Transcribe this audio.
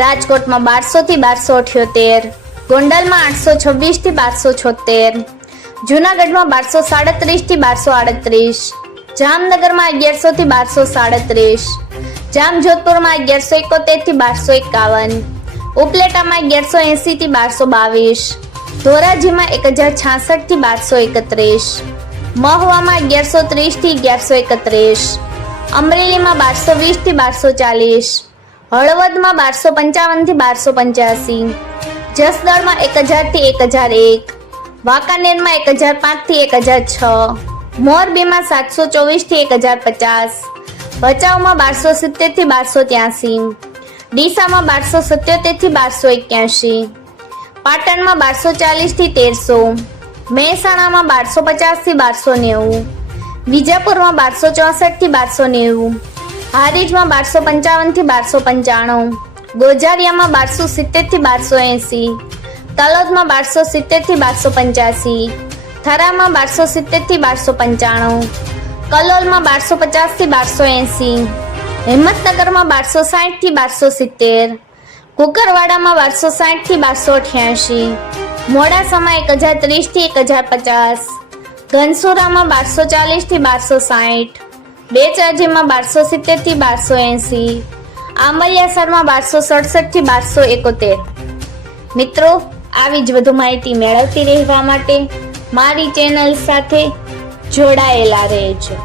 રાજકોટમાં બારસો થી બારસો અઠ્યોતેર, ગોંડલમાં આઠસો છવ્વીસથી બારસો છોતેર, જુનાગઢમાં બારસો સાડત્રીસથી બારસો આડત્રીસ, જામનગરમાં અગિયારસો થી બારસો સાડત્રીસ, જામજોધપુરમાં અગિયારસો એકોતેરથી બારસો એકાવન, ઉપલેટામાં અગિયારસો એંસીથી બારસો બાવીસ, ધોરાજીમાં એક હજાર છાસઠથી બારસો એકત્રીસ, મહુવામાં અગિયારસો ત્રીસથી અગિયારસો એકત્રીસ, અમરેલીમાં બારસો વીસથી બારસો ચાલીસ હળવદમાં બારસો પંચાવનથી બારસો પંચ્યાસી. જસદણમાં એક હજારથી એક હજાર એક. વાંકાનેરમાં એક હજાર પાંચથી એક હજાર છ. મોરબીમાં સાતસો ચોવીસથી એક હજાર પચાસ. ભચાઉમાં બારસો સિત્તેરથી બારસો ત્યાસી. ડીસામાં બારસો સત્યોતેરથી બારસો એક્યાસી. પાટણમાં બારસો ચાલીસથી તેરસો. મહેસાણામાં બારસો પચાસથી બારસો નેવું. વિજાપુરમાં બારસો ચોસઠથી બારસો નેવું. હારીજમાં બારસો પંચાવનથી બારસો પંચાણું. ગોજારિયામાં બારસો સિત્તેરથી બારસો એંસી. તલોદમાં બારસો સિત્તેરથી બારસો પંચ્યાસી. થરામાં બારસો સિત્તેરથી બારસો પંચાણું. કલોલમાં બારસો પચાસથી બારસો એંસી. હિંમતનગરમાં બારસો સાઠથી બારસો સિત્તેર. કુકરવાડામાં બારસો સાઠથી બારસો અઠ્યાસી. મોડાસામાં એક હજાર ત્રીસથી એક હજાર પચાસ. ઘનસુરામાં બારસો ચાલીસથી બારસો સાઠ. બેચરાજીમાં બારસો સિત્તેરથી બારસો એંસી આંબલિયાસરમાં બારસો સડસઠથી બારસો એકોતેર. મિત્રો, આવી જ વધુ માહિતી મેળવતી રહેવા માટે મારી ચેનલ સાથે જોડાયેલા રહેજો.